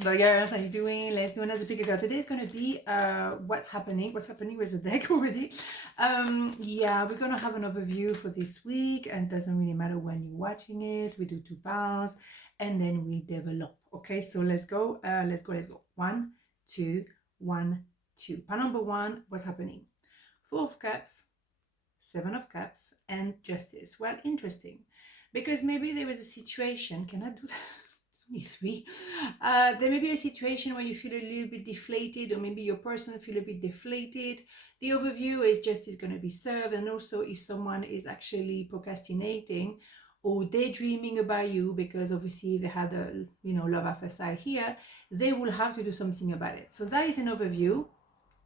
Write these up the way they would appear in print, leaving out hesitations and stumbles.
But girls, how you doing? Let's do another pick a card. Today is going to be what's happening with the deck already. Yeah, we're going to have an overview for this week, and it doesn't really matter when you're watching it. We do 2 piles and then we develop. Okay, so let's go. Let's go. 1, 2, 1, 2. Pile number 1, what's happening? 4 of Cups, 7 of Cups, and Justice. Well, interesting, because maybe there was a situation. Can I do that? Only 3. There may be a situation where you feel a little bit deflated, or maybe your person feel a bit deflated. The overview is justice going to be served, and also if someone is actually procrastinating or daydreaming about you because obviously they had a love at first sight here, they will have to do something about it. So that is an overview.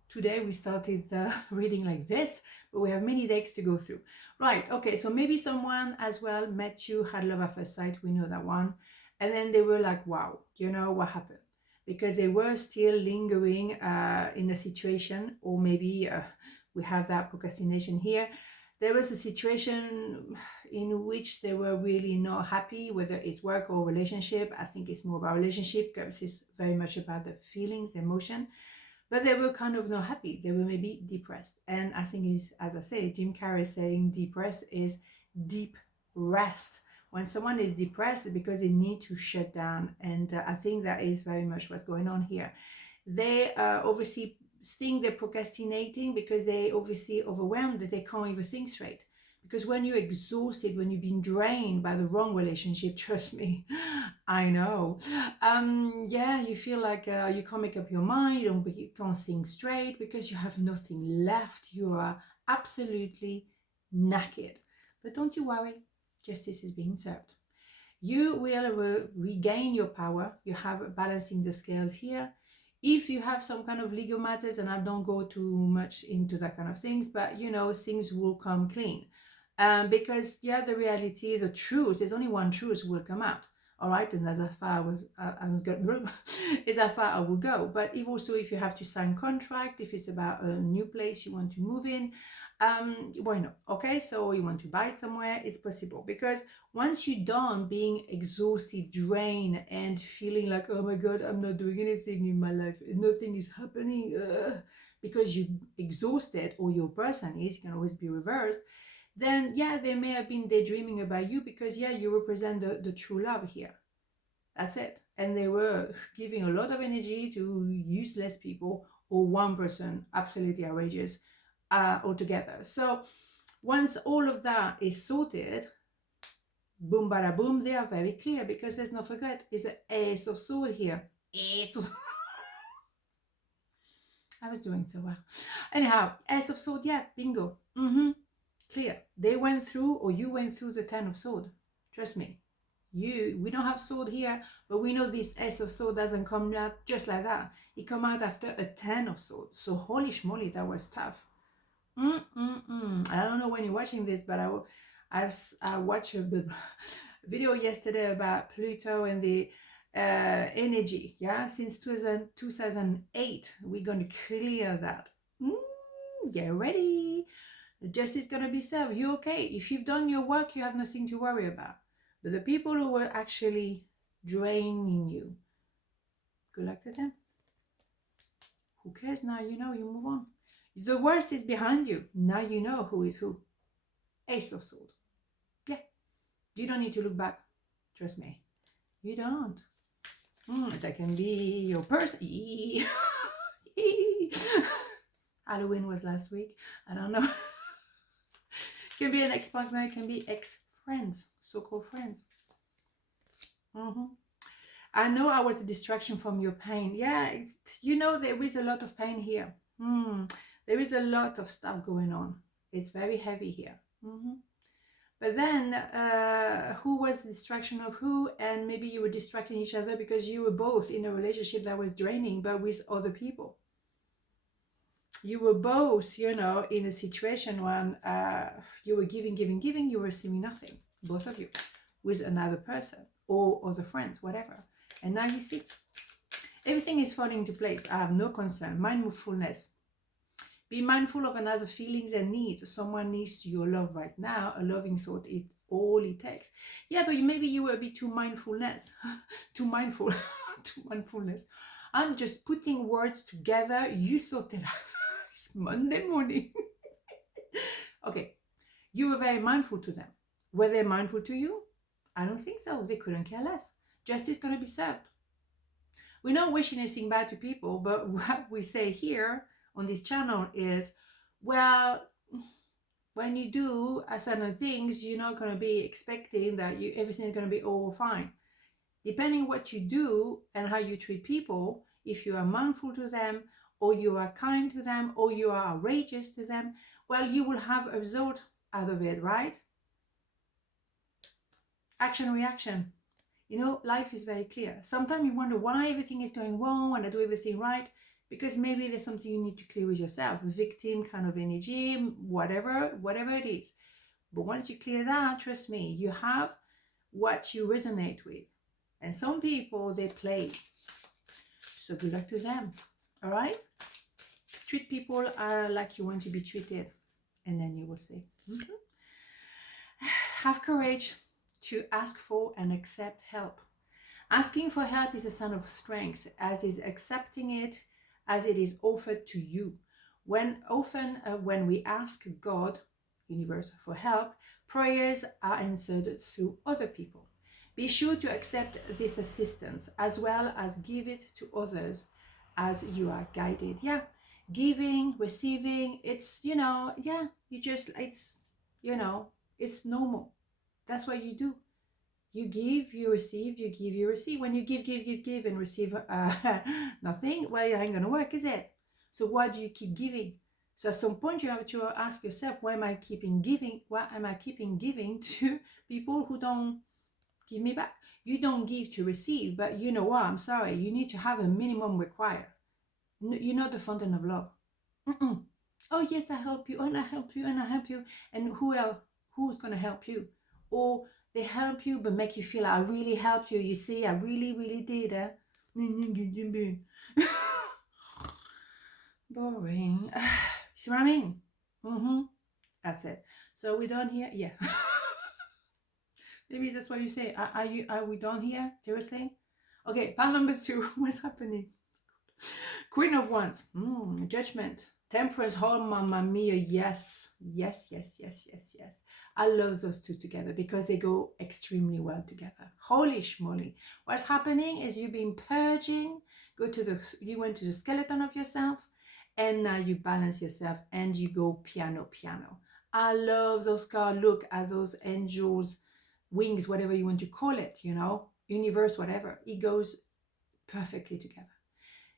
Today we started the reading like this, but we have many decks to go through. Right, okay, so maybe someone as well met you, had love at first sight, we know that one. And then they were like, wow, what happened? Because they were still lingering in the situation, or maybe we have that procrastination here. There was a situation in which they were really not happy, whether it's work or relationship. I think it's more about relationship because it's very much about the feelings, emotion. But they were kind of not happy. They were maybe depressed. And I think, as I say, Jim Carrey saying depressed is deep rest. When someone is depressed, it's because they need to shut down. And I think that is very much what's going on here. They obviously think they're procrastinating because they obviously overwhelmed that they can't even think straight. Because when you're exhausted, when you've been drained by the wrong relationship, trust me, I know. Yeah, you feel like you can't make up your mind, you can't think straight because you have nothing left. You are absolutely knackered. But don't you worry, justice is being served. You will regain your power. You have balancing the scales here. If you have some kind of legal matters, and I don't go too much into that kind of things, but things will come clean. Because the reality, the truth, there's only one truth will come out. All right, and that's as far as is how far I will go. But if you have to sign contract, if it's about a new place you want to move in, why not? Okay, so you want to buy somewhere, it's possible. Because once you're done being exhausted, drained, and feeling like, oh my God, I'm not doing anything in my life, nothing is happening, because you're exhausted, or your person is, it can always be reversed, then they may have been daydreaming about you because you represent the true love here. That's it. And they were giving a lot of energy to useless people, or one person absolutely outrageous altogether. So once all of that is sorted, boom bada boom, they are very clear, because let's not forget, it's an Ace of Sword here. Ace of I was doing so well. Anyhow, Ace of Sword, bingo. Clear. They went through, or you went through, the 10 of Sword. Trust me. We don't have sword here, but we know this Ace of Sword doesn't come out just like that. It come out after a 10 of Sword. So holy schmoly, that was tough. I don't know when you're watching this, but I watched a video yesterday about Pluto and the energy. Since 2008, we're going to clear that. Get ready. Justice is going to be served. You're okay. If you've done your work, you have nothing to worry about. But the people who were actually draining you, good luck to them. Who cares now? You move on. The worst is behind you. Now you know who is who. Ace of Sword. Yeah. You don't need to look back. Trust me. You don't. That can be your person. Halloween was last week. I don't know. It can be an ex-partner. It can be ex-friends. So-called friends. I know I was a distraction from your pain. There is a lot of pain here. There is a lot of stuff going on. It's very heavy here. But then, who was the distraction of who? And maybe you were distracting each other because you were both in a relationship that was draining, but with other people. You were both, in a situation when you were giving, you were receiving nothing. Both of you. With another person or other friends, whatever. And now you see, everything is falling into place. I have no concern. Mindfulness. Be mindful of another feelings and needs. Someone needs your love right now. A loving thought, all it takes. But maybe you were a bit too mindfulness. Too mindful. to mindfulness. I'm just putting words together. You sort it out. It's Monday morning. Okay, you were very mindful to them. Were they mindful to you? I don't think so. They couldn't care less. Justice is going to be served. We're not wishing anything bad to people, but what we say here on this channel is, well, when you do certain things, you're not going to be expecting that everything is going to be all fine. Depending what you do and how you treat people, if you are mindful to them, or you are kind to them, or you are outrageous to them, well, you will have a result out of it, right? Action, reaction. You know, life is very clear. Sometimes you wonder why everything is going wrong and I do everything right, because maybe there's something you need to clear with yourself, victim kind of energy, whatever it is. But once you clear that, trust me, you have what you resonate with. And some people, they play. So good luck to them. All right? Treat people like you want to be treated. And then you will see. Have courage to ask for and accept help. Asking for help is a sign of strength, as is accepting it as it is offered to you. When we ask God, universe, for help, prayers are answered through other people. Be sure to accept this assistance as well as give it to others as you are guided. Yeah, giving, receiving, it's, you know, yeah, it's, you know, it's normal. That's what you do. You give, you receive, you give, you receive. When you give and receive nothing, well, it ain't going to work, is it? So why do you keep giving? So at some point you have to ask yourself, why am I keeping giving? Why am I keeping giving to people who don't give me back? You don't give to receive, but you know what? I'm sorry. You need to have a minimum required. You're not the fountain of love. Oh, yes, I help you, and I help you, and I help you. And who else? Who's going to help you? Or they help you, but make you feel like, I really helped you. You see, I really, really did. Boring. See what I mean? That's it. So we done here? Yeah. Maybe that's what you say. Are we done here? Seriously? Okay, pile number 2. What's happening? Queen of Wands. Judgment. Temperance. Oh, mamma mia. Yes. Yes, yes, yes, yes, yes. I love those two together because they go extremely well together. Holy schmoly. What's happening is you've been purging. You went to the skeleton of yourself, and now you balance yourself and you go piano. I love those cards. Look at those angels, wings, whatever you want to call it, you know, universe, whatever. It goes perfectly together.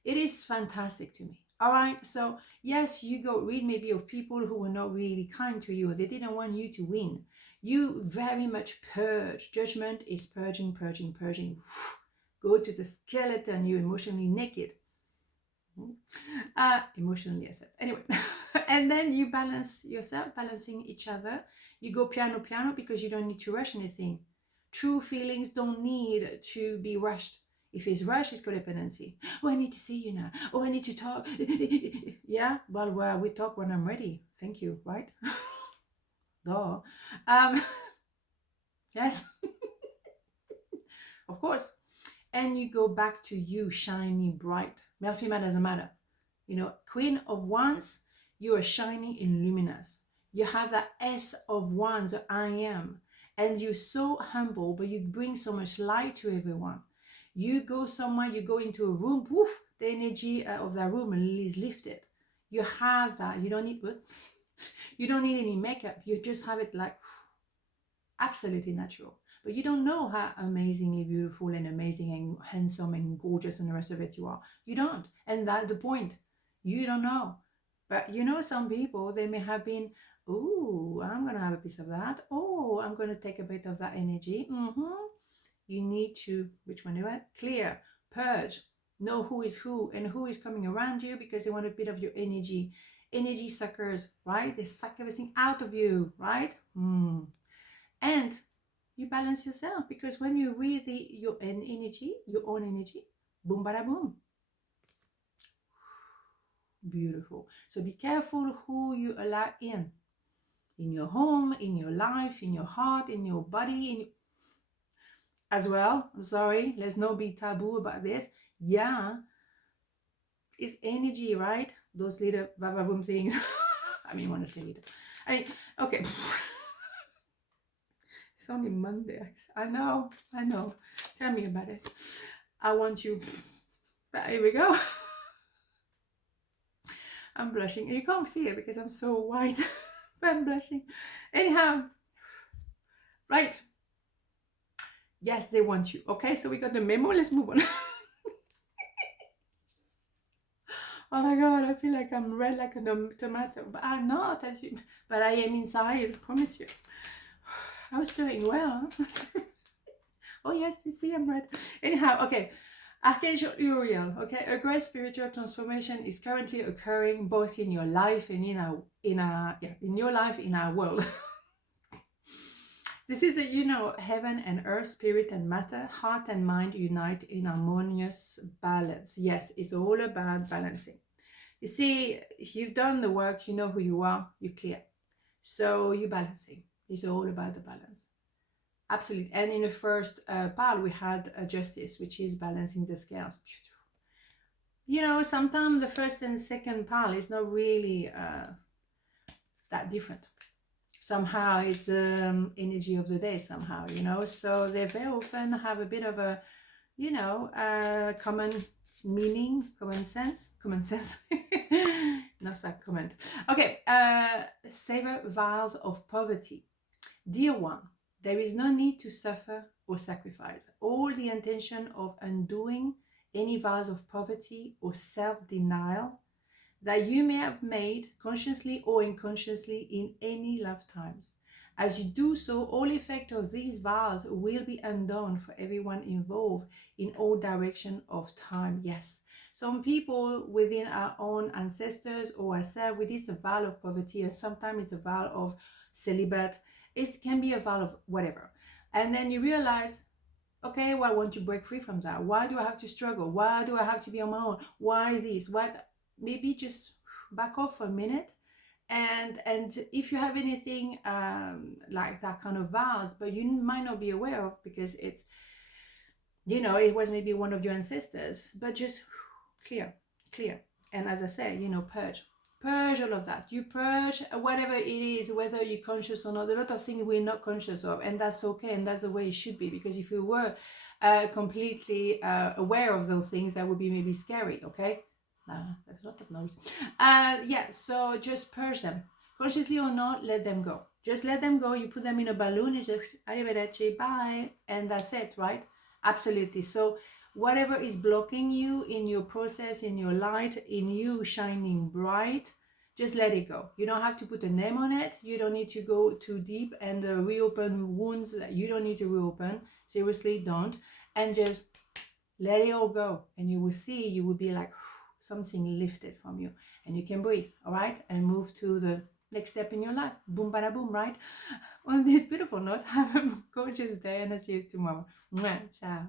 It is fantastic to me. All right, so yes, you go read maybe of people who were not really kind to you. They didn't want you to win. You very much purge. Judgment is purging. Go to the skeleton. You're emotionally naked. Emotionally, I said. Anyway, and then you balance yourself, balancing each other. You go piano because you don't need to rush anything. True feelings don't need to be rushed. If it's rushed, it's codependency. Oh, I need to see you now. Oh, I need to talk. Yeah, well, we talk when I'm ready. Thank you, right? Duh. Yes. Of course. And you go back to you, shiny, bright. Male, female, doesn't matter. You know, Queen of Wands, you are shining and luminous. You have that S of Wands, the I am. And you're so humble, but you bring so much light to everyone. You go somewhere, you go into a room, woof, the energy of that room is lifted. You have that. You don't need you don't need any makeup. You just have it like absolutely natural. But you don't know how amazingly beautiful and amazing and handsome and gorgeous and the rest of it you are. You don't. And that's the point. You don't know. But you know, some people, they may have been, oh, I'm going to have a piece of that. Oh, I'm going to take a bit of that energy. You need to, which one do I? Clear, purge, know who is who and who is coming around you because they want a bit of your energy. Energy suckers, right? They suck everything out of you, right? And you balance yourself because when you really, your own energy, boom, bada boom. Beautiful. So be careful who you allow in your home, in your life, in your heart, in your body, as well. I'm sorry, let's not be taboo about this. Yeah, it's energy, right? Those little vavavoom things. I mean, want to say little. I mean, okay. It's only Monday. I know. Tell me about it. I want you. But here we go. I'm blushing. You can't see it because I'm so white. But I'm blushing. Anyhow, right. Yes, they want you. Okay, so we got the memo. Let's move on. Oh my god, I feel like I'm red like a tomato. But I'm not, but I am inside, I promise you. I was doing well, huh? Oh yes, you see I'm red. Anyhow, okay. Archangel Uriel, okay, a great spiritual transformation is currently occurring both in your life and in our world. This is heaven and earth, spirit and matter, heart and mind unite in harmonious balance. Yes, it's all about balancing. You see, if you've done the work, you know who you are, you're clear. So you're balancing. It's all about the balance. Absolutely. And in the first pile, we had justice, which is balancing the scales. Beautiful. Sometimes the first and second pile is not really that different. Somehow it's energy of the day somehow, so they very often have a bit of a common meaning, common sense not that comment. Okay, savor vows of poverty. Dear one, there is no need to suffer or sacrifice. All the intention of undoing any vows of poverty or self-denial that you may have made consciously or unconsciously in any lifetimes. As you do so, all effect of these vows will be undone for everyone involved in all direction of time. Yes, some people within our own ancestors or ourselves, we did a vow of poverty, and sometimes it's a vow of celibate. It can be a vow of whatever. And then you realize, okay, well, I want to break free from that. Why do I have to struggle? Why do I have to be on my own? Why this? Why that? Maybe just back off for a minute, and if you have anything like that kind of vows, but you might not be aware of because it's it was maybe one of your ancestors, but just clear. And as I say, purge all of that. You purge whatever it is, whether you're conscious or not. A lot of things we're not conscious of, and that's okay, and that's the way it should be, because if we were completely aware of those things, that would be maybe scary. Okay, there's a lot of noise. Yeah, so just purge them, consciously or not. Let them go. Just let them go. You put them in a balloon and just arrivederci, bye, and that's it, right? Absolutely. So whatever is blocking you in your process, in your light, in you shining bright, just let it go. You don't have to put a name on it. You don't need to go too deep and reopen wounds that you don't need to reopen. Seriously, don't. And just let it all go. And you will see, you will be like, something lifted from you. And you can breathe, all right? And move to the next step in your life. Boom, bada boom, right? On this beautiful note, have a gorgeous day, and I'll see you tomorrow. Mwah, ciao.